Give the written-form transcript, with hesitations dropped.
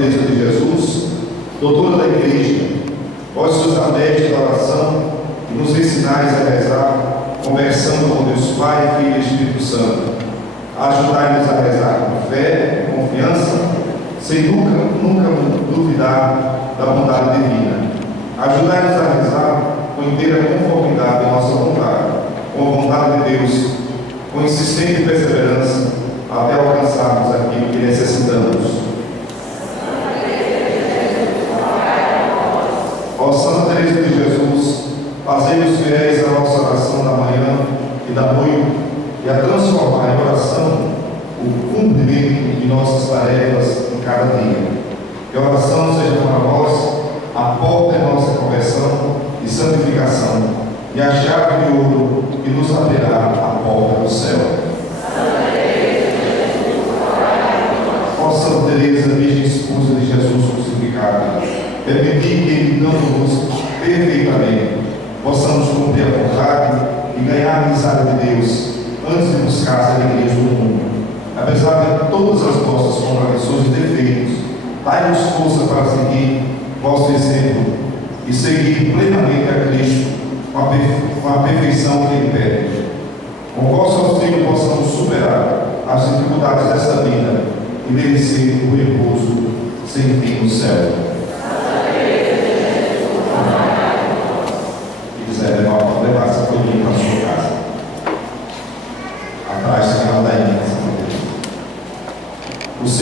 Teresa de Jesus, doutora da Igreja, vós sois a mestre da oração e nos ensinais a rezar, conversando com Deus Pai, Filho e Espírito Santo. Ajudai-nos a rezar com fé, com confiança, sem nunca duvidar da bondade divina. Ajudai-nos a rezar com inteira conformidade à nossa vontade, com a vontade de Deus, com insistente perseverança, até alcançarmos aquilo que necessitamos. Ó Santa Teresa de Jesus, fazei-nos fiéis à nossa oração da manhã e da noite e a transformar em oração o cumprimento de nossas tarefas em cada dia. Que a oração seja para nós a porta de nossa conversão e santificação e a chave de ouro que nos abrirá a porta do céu. Ó Santa Teresa, Virgem Esposa de Jesus crucificado, permiti que, imitando-vos perfeitamente, possamos cumprir a vontade e ganhar a amizade de Deus antes de buscar as alegrias do mundo. Apesar de todas as nossas contradições e defeitos, dai-nos força para seguir vosso exemplo e seguir plenamente a Cristo com a perfeição que Ele pede. Com vosso auxílio possamos superar as dificuldades desta vida e merecer o repouso sem fim no céu.